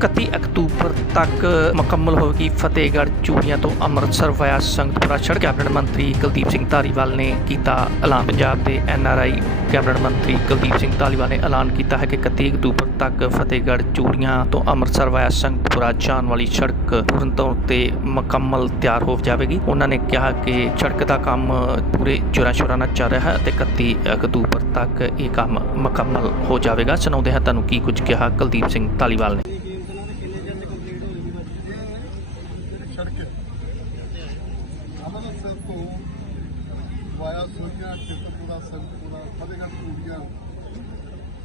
31 October ਤੱਕ ਮੁਕੰਮਲ ਹੋਵੇਗੀ ਫਤਿਹਗੜ੍ਹ ਚੂੜੀਆਂ ਤੋਂ ਅੰਮ੍ਰਿਤਸਰ ਵਾਇਆ ਸੰਗਤਪੁਰਾ। ਸੜਕ ਕੈਬਨਿਟ ਮੰਤਰੀ ਕੁਲਦੀਪ ਸਿੰਘ ਧਾਰੀਵਾਲ ਨੇ ਕੀਤਾ ਐਲਾਨ। ਪੰਜਾਬ ਦੇ ਐਨਆਰਆਈ ਕੈਬਨਿਟ ਮੰਤਰੀ ਕੁਲਦੀਪ ਸਿੰਘ ਧਾਲੀਵਾਲ ਨੇ ਐਲਾਨ ਕੀਤਾ ਹੈ ਕਿ 31 ਅਕਤੂਬਰ ਤੱਕ ਫਤਿਹਗੜ੍ਹ ਚੂੜੀਆਂ ਤੋਂ ਅੰਮ੍ਰਿਤਸਰ ਵਾਇਆ ਸੰਗਤਪੁਰਾ ਜਾਣ ਵਾਲੀ ਸੜਕ ਪੂਰਨ ਤੌਰ ਤੇ ਮੁਕੰਮਲ ਤਿਆਰ ਹੋ ਜਾਵੇਗੀ। ਉਹਨਾਂ ਨੇ ਕਿਹਾ ਕਿ ਸੜਕ ਦਾ ਕੰਮ ਪੂਰੇ ਜੋਰਾਂ ਸ਼ੋਰਾਂ ਨਾਲ ਚੱਲ ਰਿਹਾ ਹੈ ਅਤੇ 31 ਅਕਤੂਬਰ ਤੱਕ ਇਹ ਕੰਮ ਮੁਕੰਮਲ ਹੋ ਜਾਵੇਗਾ। ਸੁਣਾਉਂਦੇ ਹਾਂ ਤੁਹਾਨੂੰ ਕੀ ਕੁਝ ਕਿਹਾ ਕੁਲਦੀਪ ਸਿੰਘ ਧਾਲੀਵਾਲ ਨੇ। ਸੜਕ ਅੰਮ੍ਰਿਤਸਰ ਤੋਂ ਵਾਇਆ ਸੋਈਆਂ ਚਿੱਤਪੁਰਾ ਸੰਤਪੁਰਾ, ਫਤਿਹਗੜ੍ਹ ਚੂੜੀਆਂ।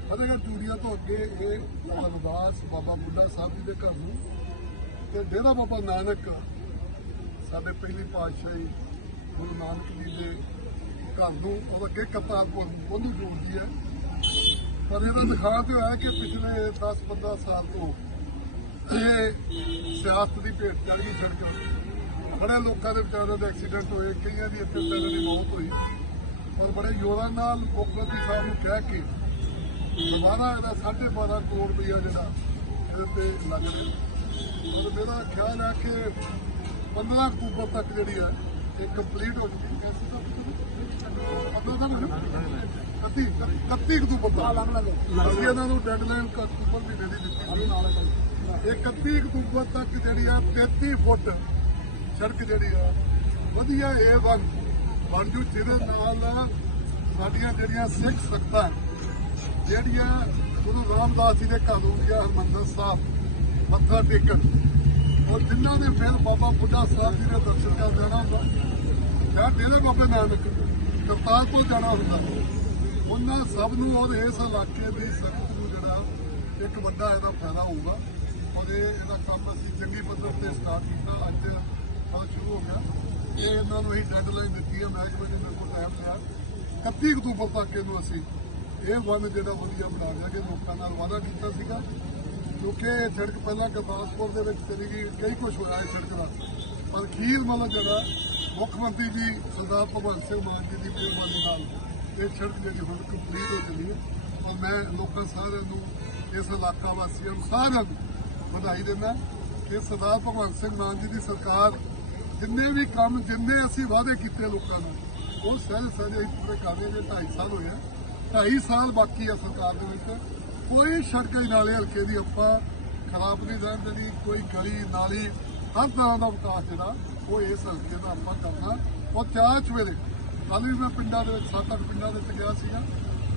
ਫਤਿਹਗੜ੍ਹ ਚੂੜੀਆਂ ਤੋਂ ਅੱਗੇ ਇਹ ਰਮਦਾਸ ਬਾਬਾ ਬੁੱਢਾ ਸਾਹਿਬ ਜੀ ਦੇ ਘਰ ਨੂੰ ਤੇ ਡੇਰਾ ਬਾਬਾ ਨਾਨਕ, ਸਾਡੇ ਪਹਿਲੀ ਪਾਤਸ਼ਾਹੀ ਗੁਰੂ ਨਾਨਕ ਜੀ ਦੇ ਘਰ ਨੂੰ ਉਹ ਅੱਗੇ ਕਰਤਾਰਪੁਰ ਉਹਨੂੰ ਜੋੜਦੀ ਹੈ। ਪਰ ਇਹਦਾ ਦਿਖਾ ਤੇ ਹੋਇਆ ਕਿ ਪਿਛਲੇ 10-15 ਸਾਲ ਤੋਂ ਇਹ ਸਿਆਸਤ ਦੀ ਭੇਟ ਚੜ ਗਈ ਸੜਕ ਬੜੇ ਲੋਕਾਂ ਦੇ ਵਿਚਾਰਿਆਂ ਦੇ ਐਕਸੀਡੈਂਟ ਹੋਏ, ਕਈਆਂ ਦੀ ਇੱਥੇ ਪਹਿਲਾਂ ਦੀ ਮੌਤ ਹੋਈ। ਔਰ ਬੜੇ ਜ਼ੋਰਾਂ ਨਾਲ ਮੁੱਖ ਮੰਤਰੀ ਸਾਹਿਬ ਨੂੰ ਕਹਿ ਕੇ ਦੁਬਾਰਾ ਇਹਦਾ 12.5 ਕਰੋੜ ਰੁਪਇਆ ਜਿਹੜਾ ਇਹਦੇ ਤੇ ਲੱਗ ਰਿਹਾ। ਔਰ ਮੇਰਾ ਖਿਆਲ ਹੈ ਕਿ 15 ਅਕਤੂਬਰ ਤੱਕ ਜਿਹੜੀ ਹੈ, ਇਹ ਕੰਪਲੀਟ ਹੋ ਜੂਗੀ ਕੈਸੇ ਤਾਂ 15 ਤੱਕ 31 31 ਅਕਤੂਬਰ ਤੱਕ। ਅਸੀਂ ਇਹਨਾਂ ਨੂੰ ਡੈਡਲਾਈਨ ਅਕਤੂਬਰ ਮਹੀਨੇ ਦੀ ਦਿੱਤੀ 31 ਅਕਤੂਬਰ ਤੱਕ ਜਿਹੜੀ ਆ 33 ਫੁੱਟ ਸੜਕ ਜਿਹੜੀ ਆ, ਵਧੀਆ A1 ਬਣ ਜੂ, ਜਿਹਦੇ ਨਾਲ ਸਾਡੀਆਂ ਜਿਹੜੀਆਂ ਸਿੱਖ ਸਕਤਾਂ ਜਿਹੜੀਆਂ ਗੁਰੂ ਰਾਮਦਾਸ ਜੀ ਦੇ ਘਰ ਨੂੰ ਗਿਆ, ਹਰਮੰਦਰ ਸਾਹਿਬ, ਮੱਥਾ ਟੇਕਣ। ਔਰ ਜਿਨ੍ਹਾਂ ਨੇ ਫਿਰ ਬਾਬਾ ਬੁੱਢਾ ਸਾਹਿਬ ਜੀ ਦੇ ਦਰਸ਼ਨ ਕਰ ਜਾਣਾ ਹੁੰਦਾ, ਜਾਂ ਡੇਰਾ ਬਾਬੇ ਨਾਨਕ ਕਰਤਾਰਪੁਰ ਜਾਣਾ ਹੁੰਦਾ, ਉਹਨਾਂ ਸਭ ਨੂੰ ਔਰ ਇਸ ਇਲਾਕੇ ਦੀ ਸੰਗਤ ਨੂੰ ਜਿਹੜਾ ਇੱਕ ਵੱਡਾ ਇਹਦਾ ਫਾਇਦਾ ਹੋਊਗਾ। ਔਰ ਇਹਦਾ ਕੰਮ ਅਸੀਂ ਚੰਗੀ ਪੱਧਰ ਤੇ ਸਟਾਰਟ ਕੀਤਾ। ਅੱਜ ਬਹੁਤ ਸ਼ੁਰੂ ਹੋ ਗਿਆ। ਇਹ ਇਹਨਾਂ ਨੂੰ ਹੀ ਡੈਡਲਾਈਨ ਦਿੱਤੀ ਹੈ। ਮਹਿਕਮੇ ਨੇ ਮੇਰੇ ਕੋਲ ਟਾਈਮ ਲਿਆ। 31 ਅਕਤੂਬਰ ਤੱਕ ਇਹਨੂੰ ਅਸੀਂ ਇਹ ਵਨ ਜਿਹੜਾ ਵਧੀਆ ਬਣਾ ਦਿਆਂਗੇ ਲੋਕਾਂ ਨਾਲ ਵਾਅਦਾ ਕੀਤਾ ਸੀਗਾ। ਕਿਉਂਕਿ ਇਹ ਸੜਕ ਪਹਿਲਾਂ ਗੁਰਦਾਸਪੁਰ ਦੇ ਵਿੱਚ ਚਲੀ ਗਈ। ਕਈ ਕੁਝ ਹੋਇਆ ਇਸ ਸੜਕ ਦਾ ਪਰ ਖੀਰ ਮਤਲਬ ਜਿਹੜਾ ਮੁੱਖ ਮੰਤਰੀ ਜੀ ਸਰਦਾਰ ਭਗਵੰਤ ਸਿੰਘ ਮਾਨ ਜੀ ਦੀ ਮਿਹਰਬਾਨੀ ਨਾਲ ਇਹ ਸੜਕ ਜਿਹੜੀ ਹੁਣ ਕੰਪਲੀਟ ਹੋ ਚੱਲੀ ਹੈ। ਔਰ ਮੈਂ ਲੋਕਾਂ ਸਾਰਿਆਂ ਨੂੰ ਇਸ ਇਲਾਕਾ ਵਾਸੀਆਂ ਨੂੰ ਸਾਰਿਆਂ ਨੂੰ ਵਧਾਈ ਦਿੰਦਾ ਕਿ ਸਰਦਾਰ ਭਗਵੰਤ ਸਿੰਘ ਮਾਨ ਜੀ ਦੀ ਸਰਕਾਰ ਜਿੰਨੇ ਵੀ ਕੰਮ, ਜਿੰਨੇ ਅਸੀਂ ਵਾਅਦੇ ਕੀਤੇ ਲੋਕਾਂ ਨੂੰ, ਉਹ ਸਹਿਜ ਸਹਿਜ ਪੂਰੇ ਕਰ ਰਹੇ ਜੇ 2.5 ਸਾਲ ਹੋਏ ਆ। 2.5 ਸਾਲ ਬਾਕੀ ਆ ਸਰਕਾਰ ਦੇ ਵਿੱਚ। ਕੋਈ ਸੜਕ ਨਾਲੇ ਹਲਕੇ ਦੀ ਆਪਾਂ ਖਰਾਬ ਨਹੀਂ ਰਹਿਣ ਦੇਣੀ, ਕੋਈ ਗਲੀ, ਨਾਲੀ, ਹਰ ਤਰ੍ਹਾਂ ਦਾ ਵਿਕਾਸ ਜਿਹੜਾ, ਉਹ ਇਸ ਹਲਕੇ ਦਾ ਆਪਾਂ ਕਰਨਾ। ਉਹ ਚਾਹ ਚਵੇਲੇ ਕੱਲ ਵੀ ਮੈਂ ਪਿੰਡਾਂ ਦੇ ਵਿੱਚ, ਸੱਤ ਅੱਠ ਪਿੰਡਾਂ ਦੇ ਵਿੱਚ ਗਿਆ ਸੀਗਾ।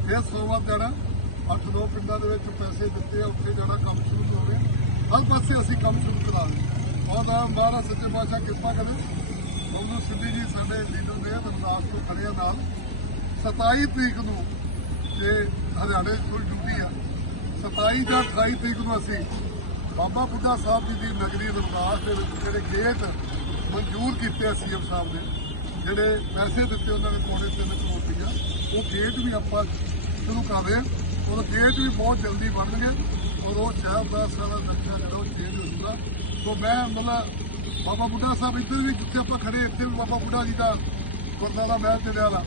ਇਹ ਸੋਮਵਾਰ ਜਾਣਾ, ਅੱਠ ਨੌ ਪਿੰਡਾਂ ਦੇ ਵਿੱਚ ਪੈਸੇ ਦਿੱਤੇ ਉੱਥੇ ਜਾਣਾ, ਕੰਮ ਸ਼ੁਰੂ ਹੋਵੇ ਹਰ ਪਾਸੇ ਅਸੀਂ ਕੰਮ ਸ਼ੁਰੂ ਕਰਾਂਗੇ ਔਰ ਮਹਾਰਾਜ ਸੱਚੇ ਪਾਤਸ਼ਾਹ ਕਿਰਪਾ ਕਰੇ। ਉਹਨੂੰ ਸਿੱਧੀ ਜੀ ਸਾਡੇ ਲੀਡਰ ਨੇ ਰਮਦਾਸ ਤੋਂ ਖੜੇ ਨਾਲ। 27 ਤਰੀਕ ਨੂੰ ਇਹ ਹਰਿਆਣੇ ਤੋਂ ਡਿਊਟੀ ਆ 27 ਜਾਂ 28 ਤਰੀਕ ਨੂੰ ਅਸੀਂ ਬਾਬਾ ਬੁੱਢਾ ਸਾਹਿਬ ਜੀ ਦੀ ਨਗਰੀ ਰਮਦਾਸ ਦੇ ਵਿੱਚ ਜਿਹੜੇ ਗੇਟ ਮਨਜ਼ੂਰ ਕੀਤੇ ਸੀਐਮ ਸਾਹਿਬ ਨੇ, ਜਿਹੜੇ ਪੈਸੇ ਦਿੱਤੇ ਉਹਨਾਂ ਨੇ ਪੌਣੇ 3 ਕਰੋੜ ਰੁਪਈਆ, ਉਹ ਗੇਟ ਵੀ ਆਪਾਂ ਸ਼ੁਰੂ ਕਰ ਹਾਂ। ਔਰ ਗੇਟ ਵੀ ਬਹੁਤ ਜਲਦੀ ਬਣਨਗੇ ਔਰ ਉਹ ਸ਼ਹਿਰ ਦਾ ਸਾਰਾ ਨਕਸ਼ਾ ਜਿਹੜਾ ਉਹ ਚੇਂਜ ਹੋਊਗਾ ਸੋ ਮੈਂ ਮਤਲਬ ਬਾਬਾ ਬੁੱਢਾ ਸਾਹਿਬ ਇੱਧਰ ਵੀ ਜਿੱਥੇ ਆਪਾਂ ਖੜੇ ਇੱਥੇ ਵੀ ਬਾਬਾ ਬੁੱਢਾ ਜੀ ਦਾ ਗੁਰਦੁਆਰਾ ਮਹਿਲ ਚੜਿਆ ਵਾਲਾ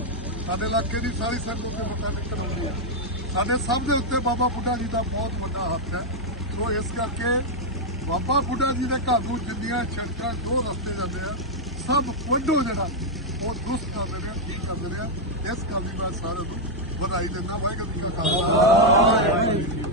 ਸਾਡੇ ਇਲਾਕੇ ਦੀ ਸਾਰੀ ਸੰਗਤ ਉੱਤੇ ਮੱਥਾ ਟੇਕਣ ਆਉਂਦੀ ਹੈ ਸਾਡੇ ਸਭ ਦੇ ਉੱਤੇ ਬਾਬਾ ਬੁੱਢਾ ਜੀ ਦਾ ਬਹੁਤ ਵੱਡਾ ਹੱਥ ਹੈ। ਸੋ ਇਸ ਕਰਕੇ ਬਾਬਾ ਬੁੱਢਾ ਜੀ ਦੇ ਘਰ ਨੂੰ ਜਿੰਨੀਆਂ ਸੜਕਾਂ ਦੋ ਰਸਤੇ ਜਾਂਦੇ ਆ, ਸਭ ਵੱਡੋ ਜਿਹੜਾ ਉਹ ਦੁਸਤ ਕਰਦੇ ਨੇ ਠੀਕ ਕਰਦੇ ਨੇ। ਇਸ ਕੰਮ ਦੀ ਮੈਂ ਸਾਰਿਆਂ ਨੂੰ ਵਧਾਈ ਦਿੰਦਾ ਵਾਹਿਗੁਰੂ ਜੀ ਕਾ ਖਾਲਸਾ